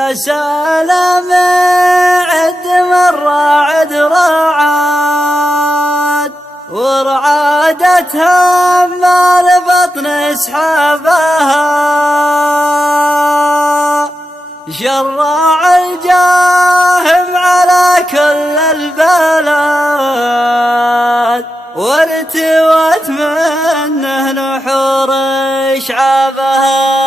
يا سلام عد مرة عد رعاد ورعادتها ما لبطن اسحابها شرع الجاهم على كل البلاد وارتوت منه نحور شعابها.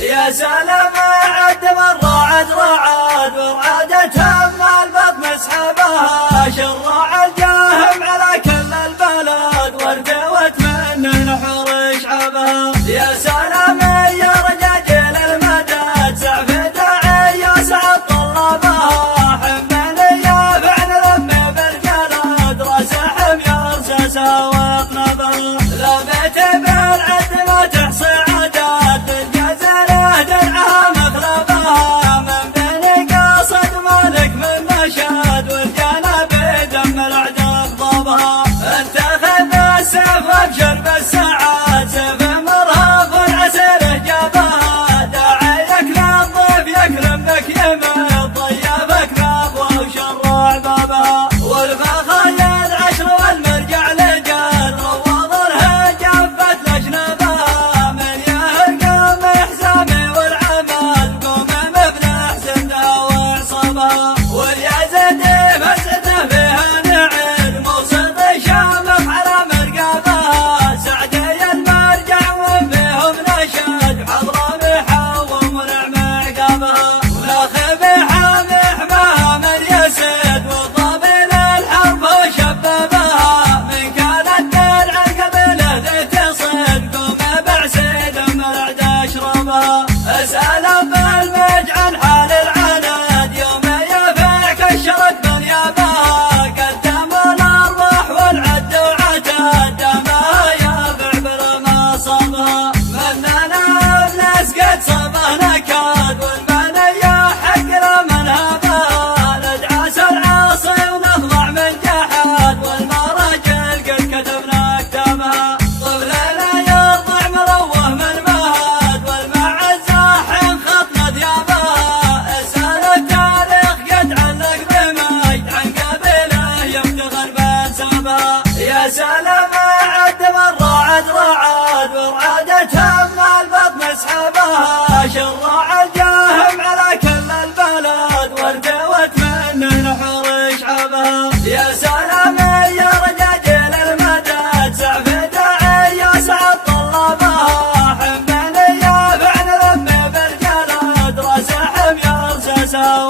يا سلام عد مرة عد رعاد ورعادتها ما البطن اسحابها شرع الجاهم على كل البلد وارتوت منه نحور شعابها. يا سلام يا رجاجيل المدد سعف داعي يسعد طلابها حملية فعل لمي بالجلد راسحم يرسسها واطنبها لا بيت بالعد ما تحصي عدد للجزيرة درعها مغلبها من بين قاصد مالك من نشاد والجنب دم العدد ضبها اتخذ السيف وابشر بالسعاد سيف مرهف والعسير جابها داعيك للضيف يكرم بك يمين ضيافك نبوه وشرع بابها والفخايل عشر والمرجع لجال روض الهجاف لجنبها من يهرقم حزامي والعمل قوم مفلح سندها وعصابها واليزد مسعده فيها نعل موسط شامخ على مرقابها سعدي المرجع وفيهم نشد حضرة بحوم ونعم عقابها ولا خبيحة محماها من يسد والضابل الحرب وشبابها من كانت درع القبيلة ذي تصد قوم بعسيد من العدا اشربها اسأل بالمجعل حال العناد يوم يفع كشرت بنيابها قدموا الارواح والعد وعتاد دمها يافع بالما صابها مننا ابلس قد صابه نكاد والبنية حق منهبها ندعس العاصي ونخضع من جحد والمراجل قد كتبنا كتابها طفلنا يرضع مروه من مهد والمعزة حين خطنا ثيابها اسأل التاريخ قد علق بمجد عن قبيله يفتخر بانسابها. يا سلام عد مرة عد رعاد ورعادتها ما البطن اسحابها شرع الجاهم على كل البلد وارتوت منه نحور شعابها. يا سلام يا رجاجيل المدد سعف داعي يسعد طلابها حملية فعل لمي بالجلد راسحم يرسسها